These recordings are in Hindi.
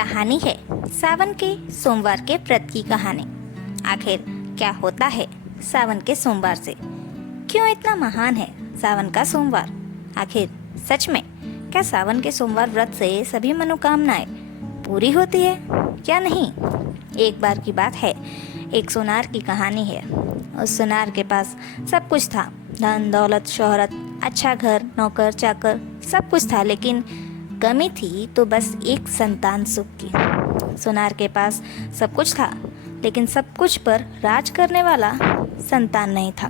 कहानी है सावन के सोमवार के व्रत की कहानी। आखिर क्या होता है सावन के सोमवार से? क्यों इतना महान है सावन का सोमवार? आखिर सच में क्या सावन के सोमवार व्रत से सभी मनोकामनाएं पूरी होती है या नहीं? एक बार की बात है, एक सोनार की कहानी है। उस सोनार के पास सब कुछ था, धन दौलत शोहरत, अच्छा घर, नौकर चाकर, सब कुछ था, लेकिन कमी थी तो बस एक संतान सुख की। सोनार के पास सब कुछ था, लेकिन सब कुछ पर राज करने वाला संतान नहीं था।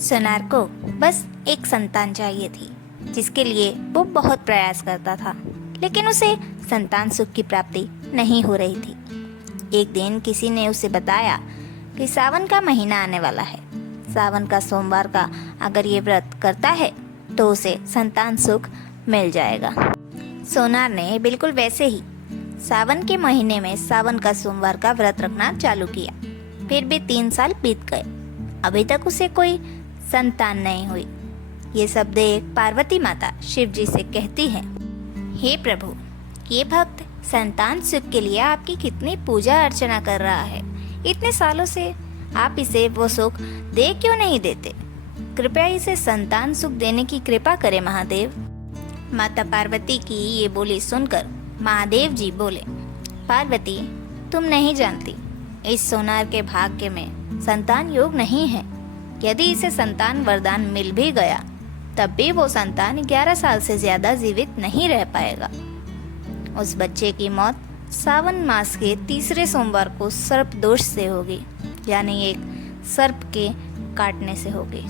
सोनार को बस एक संतान चाहिए थी, जिसके लिए वो बहुत प्रयास करता था, लेकिन उसे संतान सुख की प्राप्ति नहीं हो रही थी। एक दिन किसी ने उसे बताया कि सावन का महीना आने वाला है, सावन का सोमवार का अगर ये व्रत करता है तो उसे संतान सुख मिल जाएगा। सोनार ने बिल्कुल वैसे ही सावन के महीने में सावन का सोमवार का व्रत रखना चालू किया। फिर भी 3 साल बीत गए, अभी तक उसे कोई संतान नहीं हुई। ये सब देख पार्वती माता शिव जी से कहती है, हे प्रभु, ये भक्त संतान सुख के लिए आपकी कितनी पूजा अर्चना कर रहा है, इतने सालों से आप इसे वो सुख दे क्यों नहीं देते? कृपया इसे संतान सुख देने की कृपा करें महादेव। माता पार्वती की ये बोली सुनकर महादेव जी बोले, पार्वती, तुम नहीं जानती, इस सोनार के भाग्य में संतान योग नहीं है। यदि इसे संतान वरदान मिल भी गया तब भी वो संतान 11 साल से ज्यादा जीवित नहीं रह पाएगा। उस बच्चे की मौत सावन मास के तीसरे सोमवार को सर्प दोष से होगी, यानी एक सर्प के काटने से होगी।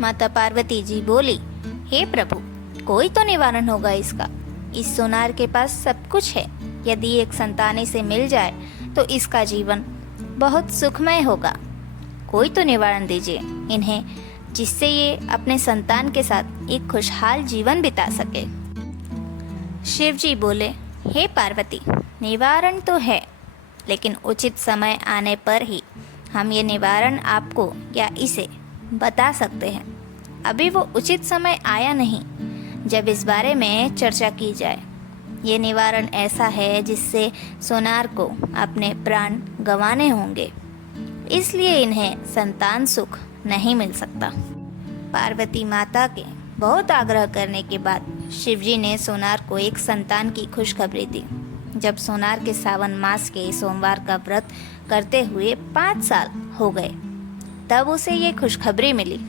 माता पार्वती जी बोली, हे प्रभु, कोई तो निवारण होगा इसका। इस सोनार के पास सब कुछ है, यदि एक संतान इसे मिल जाए तो इसका जीवन बहुत सुखमय होगा। कोई तो निवारण दीजिए इन्हें, जिससे ये अपने संतान के साथ एक खुशहाल जीवन बिता सके। शिव जी बोले, हे पार्वती, निवारण तो है, लेकिन उचित समय आने पर ही हम ये निवारण आपको या इसे बता सकते हैं। अभी वो उचित समय आया नहीं जब इस बारे में चर्चा की जाए। ये निवारण ऐसा है जिससे सोनार को अपने प्राण गंवाने होंगे, इसलिए इन्हें संतान सुख नहीं मिल सकता। पार्वती माता के बहुत आग्रह करने के बाद शिवजी ने सोनार को एक संतान की खुशखबरी दी। जब सोनार के सावन मास के सोमवार का व्रत करते हुए 5 साल हो गए, तब उसे ये खुशखबरी मिली।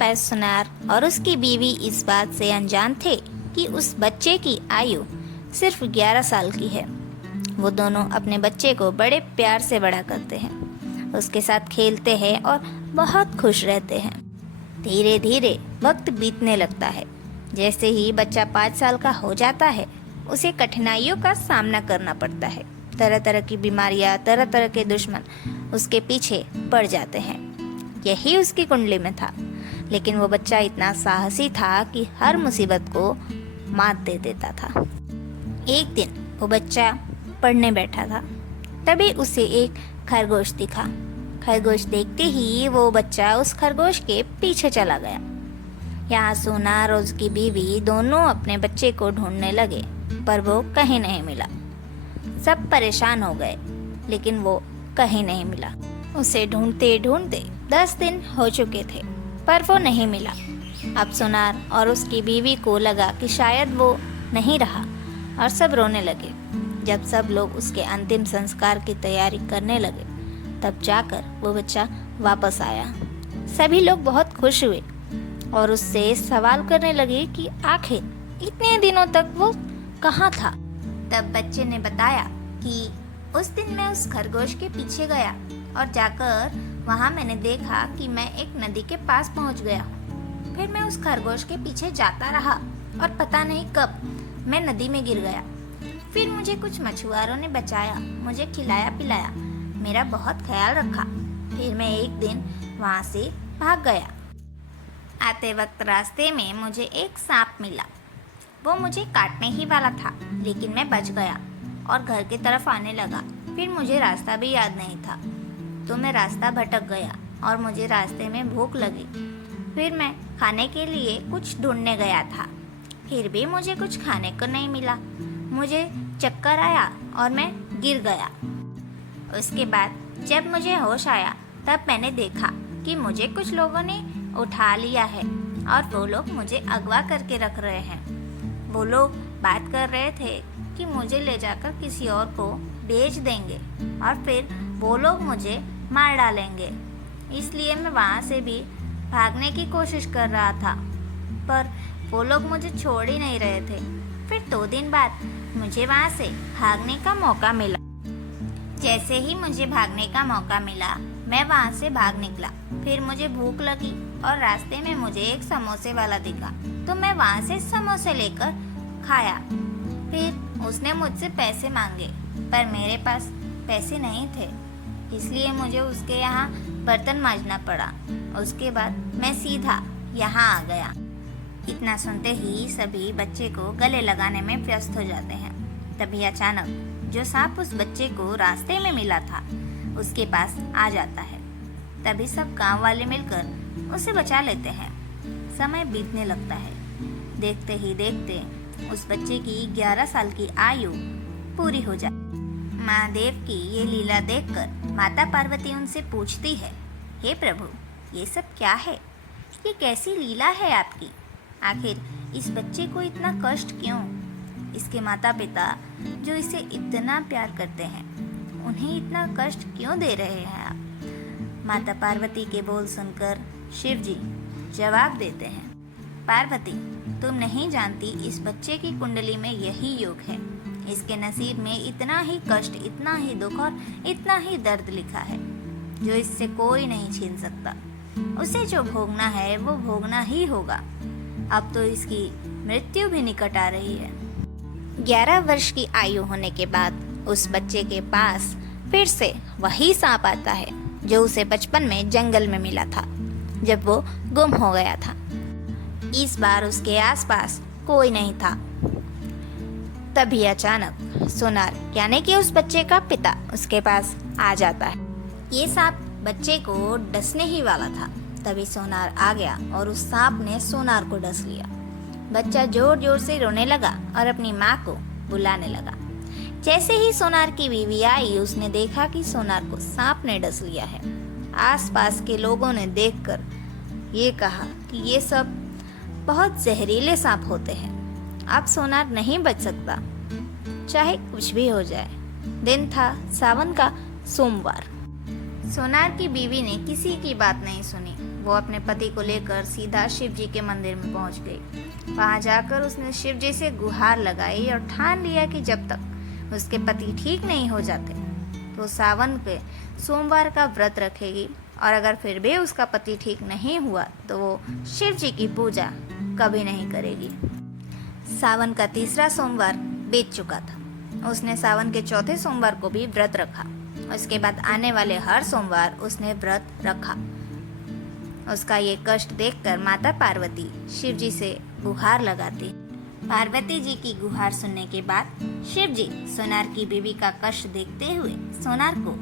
पर सोनार और उसकी बीवी इस बात से अनजान थे कि उस बच्चे की आयु सिर्फ 11 साल की है। वो दोनों अपने बच्चे को बड़े प्यार से बड़ा करते हैं, उसके साथ खेलते हैं और बहुत खुश रहते हैं। धीरे धीरे वक्त बीतने लगता है। जैसे ही बच्चा 5 साल का हो जाता है, उसे कठिनाइयों का सामना करना पड़ता है। तरह तरह की बीमारियां, तरह तरह के दुश्मन उसके पीछे पड़ जाते हैं। यही उसकी कुंडली में था, लेकिन वो बच्चा इतना साहसी था कि हर मुसीबत को मात दे देता था। एक दिन वो बच्चा पढ़ने बैठा था, तभी उसे एक खरगोश दिखा। खरगोश देखते ही वो बच्चा उस खरगोश के पीछे चला गया। यहाँ सोनार और उसकी बीवी दोनों अपने बच्चे को ढूंढने लगे, पर वो कहीं नहीं मिला। सब परेशान हो गए, लेकिन वो कहीं नहीं मिला। उसे ढूंढते ढूंढते 10 दिन हो चुके थे, पर वो नहीं मिला। अब सोनार और उसकी बीवी को लगा कि शायद वो नहीं रहा, और सब रोने लगे। जब सब लोग उसके अंतिम संस्कार की तैयारी करने लगे, तब जाकर वो बच्चा वापस आया। सभी लोग बहुत खुश हुए और उससे सवाल करने लगे कि आखिर इतने दिनों तक वो कहाँ था। तब बच्चे ने बताया कि उस दिन मैं उस खरगोश के पीछे गया और जाकर वहाँ मैंने देखा कि मैं एक नदी के पास पहुँच गया। फिर मैं उस खरगोश के पीछे जाता रहा और पता नहीं कब मैं नदी में गिर गया। फिर मुझे कुछ मछुआरों ने बचाया, मुझे खिलाया पिलाया, मेरा बहुत ख्याल रखा। फिर मैं एक दिन वहाँ से भाग गया। आते वक्त रास्ते में मुझे एक सांप मिला। वो मुझे काटने ही वाला था, लेकिन मैं बच गया और घर की तरफ आने लगा। फिर मुझे रास्ता भी याद नहीं था, तो मैं रास्ता भटक गया और मुझे रास्ते में भूख लगी। फिर मैं खाने के लिए कुछ ढूंढने गया था, फिर भी मुझे कुछ खाने को नहीं मिला। मुझे चक्कर आया और मैं गिर गया। उसके बाद जब मुझे होश आया तब मैंने देखा कि मुझे कुछ लोगों ने उठा लिया है और वो लोग मुझे अगवा करके रख रहे हैं। वो लोग बात कर रहे थे कि मुझे ले जाकर किसी और को बेच देंगे और फिर वो लोग मुझे मार डालेंगे। इसलिए मैं वहाँ से भी भागने की कोशिश कर रहा था, पर वो लोग मुझे छोड़ ही नहीं रहे थे। फिर 2 दिन बाद मुझे वहाँ से भागने का मौका मिला। जैसे ही मुझे भागने का मौका मिला, मैं वहाँ से भाग निकला। फिर मुझे भूख लगी और रास्ते में मुझे एक समोसे वाला दिखा, तो मैं वहाँ से समोसे लेकर खाया। फिर उसने मुझसे पैसे मांगे, पर मेरे पास पैसे नहीं थे, इसलिए मुझे उसके यहाँ बर्तन मांजना पड़ा। उसके बाद मैं सीधा यहाँ आ गया। इतना सुनते ही सभी बच्चे को गले लगाने में व्यस्त हो जाते हैं। तभी अचानक जो सांप उस बच्चे को रास्ते में मिला था उसके पास आ जाता है। तभी सब गांव वाले मिलकर उसे बचा लेते हैं। समय बीतने लगता है। देखते ही देखते उस बच्चे की 11 साल की आयु पूरी हो जाती। महादेव की ये लीला देखकर माता पार्वती उनसे पूछती है, हे प्रभु, ये सब क्या है? ये कैसी लीला है आपकी? आखिर इस बच्चे को इतना कष्ट क्यों? इसके माता पिता जो इसे इतना प्यार करते हैं, उन्हें इतना कष्ट क्यों दे रहे हैं आप? माता पार्वती के बोल सुनकर शिव जी जवाब देते हैं, पार्वती, तुम नहीं जानती इस बच्चे की कुंडली में यही योग है। इसके नसीब में इतना ही कष्ट, इतना ही दुख और इतना ही दर्द लिखा है जो इससे कोई नहीं छीन सकता। उसे जो भोगना है वो भोगना ही होगा। अब तो इसकी मृत्यु भी निकट आ रही है। 11 वर्ष की आयु होने के बाद उस बच्चे के पास फिर से वही सांप आता है जो उसे बचपन में जंगल में मिला था जब वो गुम हो गया था। इस बार उसके आसपास कोई नहीं था। तभी अचानक सोनार यानी कि उस बच्चे का पिता उसके पास आ जाता है। ये सांप बच्चे को डसने ही वाला था। तभी सोनार आ गया और उस सांप ने सोनार को डस लिया। बच्चा जोर जोर से रोने लगा और अपनी माँ को बुलाने लगा। जैसे ही सोनार की बीवी आई, उसने देखा कि सोनार को सांप ने डस लिया है। आसपास के लोगों ने देखकर ये कहा कि ये सब बहुत जहरीले सांप होते हैं, अब सोनार नहीं बच सकता, चाहे कुछ भी हो जाए। दिन था सावन का सोमवार। सोनार की बीवी ने किसी की बात नहीं सुनी। वो अपने पति को लेकर सीधा शिव जी के मंदिर में पहुंच गई। वहां जाकर उसने शिव जी से गुहार लगाई और ठान लिया कि जब तक उसके पति ठीक नहीं हो जाते तो सावन के सोमवार का व्रत रखेगी, और अगर फिर भी उसका पति ठीक नहीं हुआ तो वो शिव जी की पूजा कभी नहीं करेगी। सावन का 3रा सोमवार बीत चुका था। उसने सावन के 4थे सोमवार को भी व्रत रखा। उसके बाद आने वाले हर सोमवार उसने व्रत रखा। उसका ये कष्ट देखकर माता पार्वती शिव जी से गुहार लगाती। पार्वती जी की गुहार सुनने के बाद शिव जी सोनार की बीवी का कष्ट देखते हुए सोनार को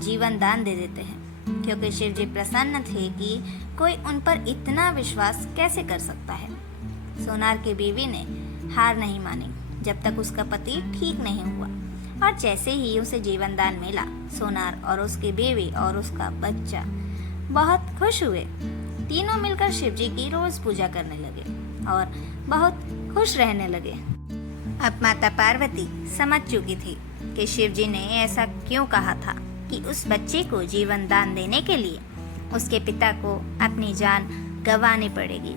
जीवन दान दे देते हैं, क्योंकि शिव जी प्रसन्न थे कि कोई उन पर इतना विश्वास कैसे कर सकता है। सोनार की बीवी ने हार नहीं मानी जब तक उसका पति ठीक नहीं हुआ, और जैसे ही उसे जीवन दान मिला, सोनार और उसकी बीवी और उसका बच्चा बहुत खुश हुए। तीनों मिलकर शिव जी की रोज पूजा करने लगे और बहुत खुश रहने लगे। अब माता पार्वती समझ चुकी थी कि शिव जी ने ऐसा क्यों कहा था कि उस बच्चे को जीवन दान देने के लिए उसके पिता को अपनी जान गंवानी पड़ेगी।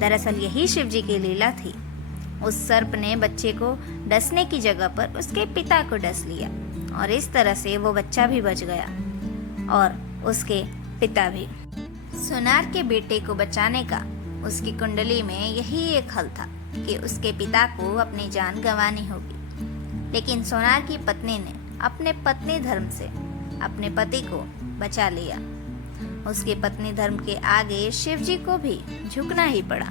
दरअसल यही शिव जी की लीला थी। उस सर्प ने बच्चे को डसने की जगह पर उसके पिता को डस लिया, और इस तरह से वो बच्चा भी बच गया और उसके पिता भी। सोनार के बेटे को बचाने का उसकी कुंडली में यही एक हल था कि उसके पिता को अपनी जान गंवानी होगी। लेकिन सोनार की पत्नी ने अपने पत्नी धर्म से अपने पति को बचा लिया। उसके पत्नी धर्म के आगे शिव जी को भी झुकना ही पड़ा।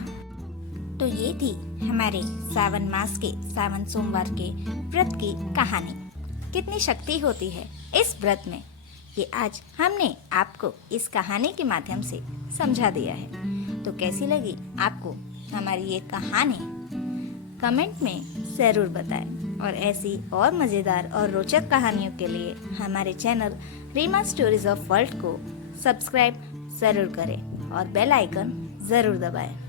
तो ये थी हमारे सावन मास के सावन सोमवार के व्रत की कहानी। कितनी शक्ति होती है इस व्रत में, ये आज हमने आपको इस कहानी के माध्यम से समझा दिया है। तो कैसी लगी आपको हमारी ये कहानी? कमेंट में ज़रूर बताएं और ऐसी और मज़ेदार और रोचक कहानियों के लिए हमारे channel Reema stories of world को सब्सक्राइब ज़रूर करें और बेल आइकन ज़रूर दबाएं।